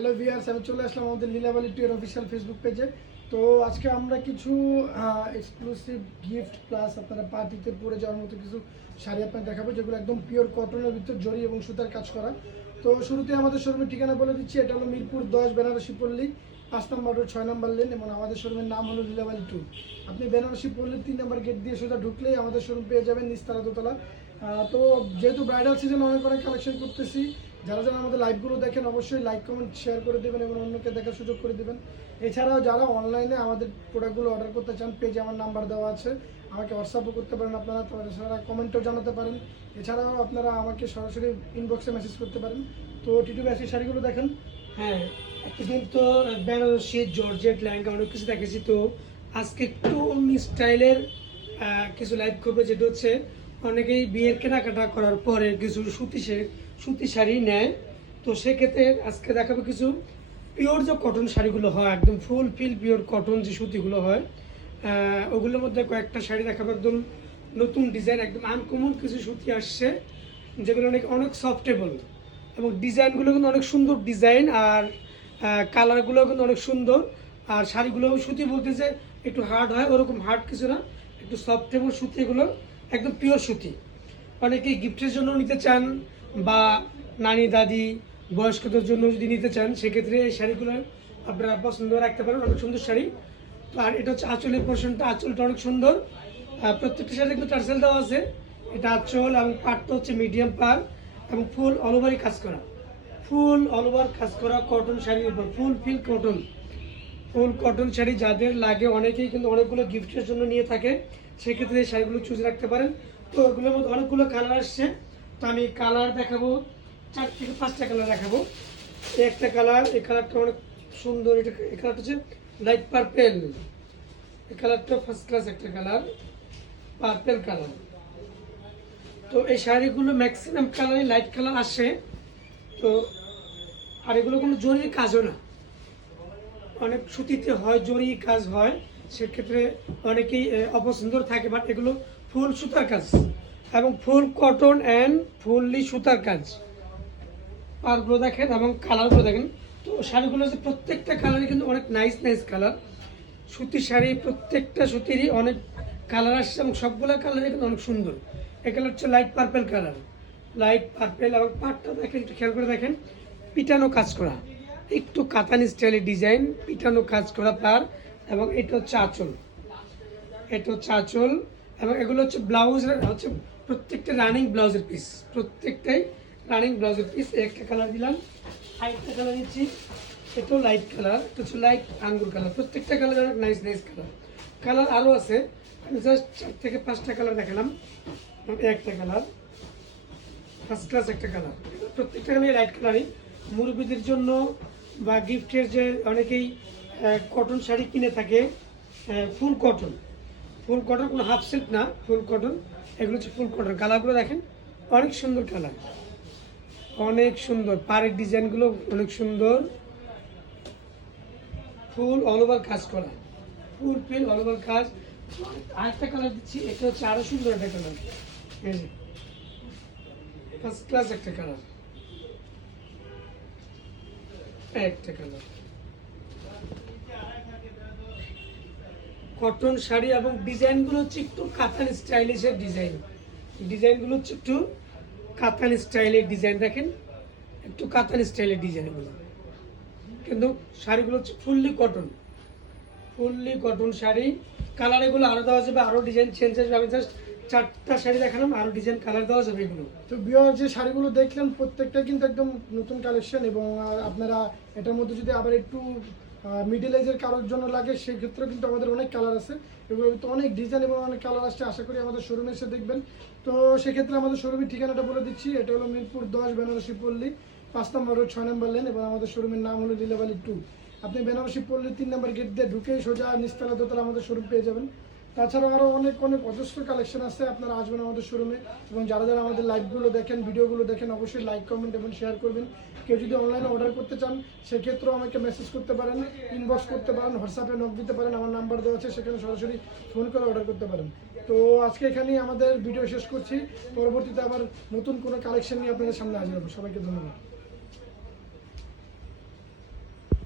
Hello viewers, আমি চলে আসলাম আমাদের লীলাবালি টুয়ের অফিসিয়াল ফেসবুক পেজে। তো আজকে আমরা কিছু এক্সক্লুসিভ গিফট প্লাস আপনারা পার্টিতে পরে যাওয়ার মতো কিছু শাড়ি আপনার দেখাবো, যেগুলো একদম পিওর কটনের ভিতর জরি এবং সুতার কাজ করা। তো শুরুতে আমাদের শোরুমের ঠিকানা বলে দিচ্ছি। এটা হলো মিরপুর 10 বেনারসি পল্লী 5 নম্বর রোড 6 নম্বর লেন, এবং আমাদের শোরুমের নাম হলো লীলাবালি টু। আপনি বেনারসি পল্লীর 3 নম্বর গেট দিয়ে সোজা ঢুকলেই আমাদের শোরুম পেয়ে যাবেন নিচতলা দোতলা। তো যেহেতু ব্রাইডাল সিজন অনেক কালেকশন করতেছি, যারা যারা আমাদের লাইভগুলো দেখেন অবশ্যই লাইক কমেন্ট শেয়ার করে দেবেন এবং অন্যকে দেখার সুযোগ করে দেবেন। এছাড়াও যারা অনলাইনে আমাদের প্রোডাক্টগুলো অর্ডার করতে চান, পেজে আমার নাম্বার দেওয়া আছে, আমাকে হোয়াটসঅ্যাপও করতে পারেন আপনারা, তাছাড়া কমেন্টও জানাতে পারেন। এছাড়াও আপনারা আমাকে সরাসরি ইনবক্সে মেসেজ করতে পারেন। তো টিটু ভাই, সেই শাড়িগুলো দেখেন। হ্যাঁ, একদিন তো বেনারসি জর্জেট লেহেঙ্গা অনেক কিছু দেখেছি। তো আজকে একটু অন্য স্টাইলের কিছু লাইভ করবে, যেটা হচ্ছে অনেকেই বিয়ের কেনাকাটা করার পরে কিছু সুতি শাড়ি নেয়। তো সেক্ষেত্রে আজকে দেখাবো কিছু পিওর যে কটন শাড়িগুলো হয়, একদম ফুল ফিল পিওর কটন যে সুতিগুলো হয়, ওগুলোর মধ্যে কয়েকটা শাড়ি দেখাবো। একদম নতুন ডিজাইন, একদম আনকমন কিছু সুতি আসছে, যেগুলো অনেক সফটেবল, এবং ডিজাইনগুলো কিন্তু অনেক সুন্দর ডিজাইন, আর কালারগুলো কিন্তু অনেক সুন্দর। আর শাড়িগুলো সুতি বলতে যে একটু হার্ড হয়, ওরকম হার্ড কিছু না, একটু সফটেবল সুতি, এগুলো একদম পিওর সুতি। অনেকেই গিফটের জন্য নিতে চান, বা নানি দাদি বয়স্কদের জন্য যদি নিতে চান, সেক্ষেত্রে এই শাড়িগুলো আপনারা পছন্দ রাখতে পারেন। অনেক সুন্দর শাড়ি। তো আর এটা হচ্ছে আঁচলের পোর্শনটা, আঁচলটা অনেক সুন্দর। প্রত্যেকটা শাড়ি কিন্তু টার্সেল দেওয়া আছে। এটা আঁচল এবং পাটটা হচ্ছে মিডিয়াম পার, এবং ফুল অল ওভারই কাজ করা, ফুল অল ওভার কাজ করা কটন শাড়ির উপর, ফুল কটন শাড়ি যাদের লাগে, অনেকেই কিন্তু অনেকগুলো গিফটের জন্য নিয়ে থাকে, সেক্ষেত্রে এই শাড়িগুলো চুজ রাখতে পারেন। তো ওগুলোর মধ্যে অনেকগুলো কালার আসছে। তো আমি কালার দেখাবো, 4 থেকে 5টা কালার দেখাবো। এই একটা কালার, এই কালারটা অনেক সুন্দর। এই কালারটা হচ্ছে লাইট পার্পেল। এই কালারটা ফার্স্ট ক্লাস একটা কালার, পার্পেল কালার। তো এই শাড়িগুলো ম্যাক্সিমাম কালারই লাইট কালার আসে। তো আর এগুলো কোনো জরির কাজও না, অনেক সুতিতে হয়, জরি কাজ হয়, সেক্ষেত্রে অনেকেই অপছন্দ থাকে। বাট এগুলো ফুল সুতার কাজ, এবং ফুল কটন অ্যান্ড ফুললি সুতার কাজ। পারগুলো দেখেন এবং কালারগুলো দেখেন। তো শাড়িগুলো হচ্ছে প্রত্যেকটা কালারই কিন্তু অনেক নাইস কালার। সুতির শাড়ি, প্রত্যেকটা সুতিরই অনেক কালার আসছে, এবং সবগুলো কালারই কিন্তু অনেক সুন্দর। এই কালার হচ্ছে light purple colour, light purple. এবং পাটটা দেখেন, একটু খেয়াল করে দেখেন, পিটানো কাজ করা, একটু কাতানি স্টাইলের ডিজাইন, পিটানো কাজ করা পার। এবং এটা হচ্ছে আঁচল, এবং এগুলো হচ্ছে ব্লাউজ, হচ্ছে প্রত্যেকটা রানিং ব্লাউজের পিস, প্রত্যেকটাই রানিং ব্লাউজের পিস। একটা কালার দিলাম, আরেকটা কালার দিচ্ছি, এটাও লাইট কালার, এটা হচ্ছে লাইট আঙ্গুর কালার। প্রত্যেকটা কালার অনেক নাইস কালার আরও আছে। আমি জাস্ট 4 থেকে 5টা কালার দেখালাম। একটা কালার ফার্স্ট ক্লাস, একটা কালার, প্রত্যেকটা কালার লাইট কালারই। মুরব্বীদের জন্য বা গিফটের, যে অনেকেই কটন শাড়ি কিনে থাকে, ফুল কটন, কোনো হাফ সিল্ক না, ফুল কটন। এগুলো হচ্ছে ফুল কটন। কালারগুলো দেখেন, অনেক সুন্দর কালার, অনেক সুন্দর। পাড়ের ডিজাইনগুলো অনেক সুন্দর, ফুল অল ওভার কাজ করা, ফুল ফিল অল ওভার কাজ। আরেকটা কালার দিচ্ছি, এটা হচ্ছে আরো সুন্দর একটা কালার, এই যে ফার্স্ট ক্লাস একটা কালার, একটা কালার। কটন শাড়ি, এবং ডিজাইনগুলো হচ্ছে একটু কাতান স্টাইলিশের ডিজাইনগুলো হচ্ছে একটু কাতান স্টাইলের ডিজাইন। দেখেন, একটু কাতান স্টাইলের ডিজাইন এগুলো, কিন্তু শাড়িগুলো হচ্ছে ফুললি কটন শাড়ি। কালার এগুলো আরও দেওয়া যাবে, আরও ডিজাইন চেঞ্জ আসবে। আমি জাস্ট 4টা শাড়ি দেখালাম, আরও ডিজাইন কালার দেওয়া যাবে এগুলো। তো বিয়ার, যে শাড়িগুলো দেখলেন প্রত্যেকটা কিন্তু একদম নতুন কালেকশন, এবং আপনারা এটার মধ্যে যদি আবার একটু মিডল এজের কারোর জন্য লাগে, সেই ক্ষেত্রেও কিন্তু আমাদের অনেক কালার আছে। এগুলো কিন্তু অনেক ডিজাইন এবং অনেক কালার আসছে। আশা করি আমাদের শোরুমে এসে দেখবেন। তো সেক্ষেত্রে আমাদের শোরুমের ঠিকানাটা বলে দিচ্ছি। এটা হলো মিরপুর 10 বেনারসি পল্লী 5 নম্বর রোড 6 নম্বর লেন, এবং আমাদের শোরুমের নাম হলো লীলাবালি টু। আপনি বেনারসি পল্লী 3 নম্বর গেট দিয়ে ঢুকেই সোজা নিচতলা দোতলা আমাদের শোরুম পেয়ে যাবেন। তাছাড়াও আরও অনেক অজস্র কালেকশন আছে, আপনারা আসবেন আমাদের শোরুমে। এবং যারা যারা আমাদের লাইভগুলো দেখেন, ভিডিওগুলো দেখেন, অবশ্যই লাইক কমেন্ট এবং শেয়ার করবেন। কেউ যদি অনলাইনে অর্ডার করতে চান, সেক্ষেত্রেও আমাকে মেসেজ করতে পারেন, ইনবক্স করতে পারেন, হোয়াটসঅ্যাপে নক দিতে পারেন, আমার নাম্বার দেওয়া আছে, সেখানে সরাসরি ফোন করে অর্ডার করতে পারেন। তো আজকে এখানেই আমাদের ভিডিও শেষ করছি। পরবর্তীতে আবার নতুন কোনো কালেকশন নিয়ে আপনাদের সামনে হাজির হবো। সবাইকে ধন্যবাদ।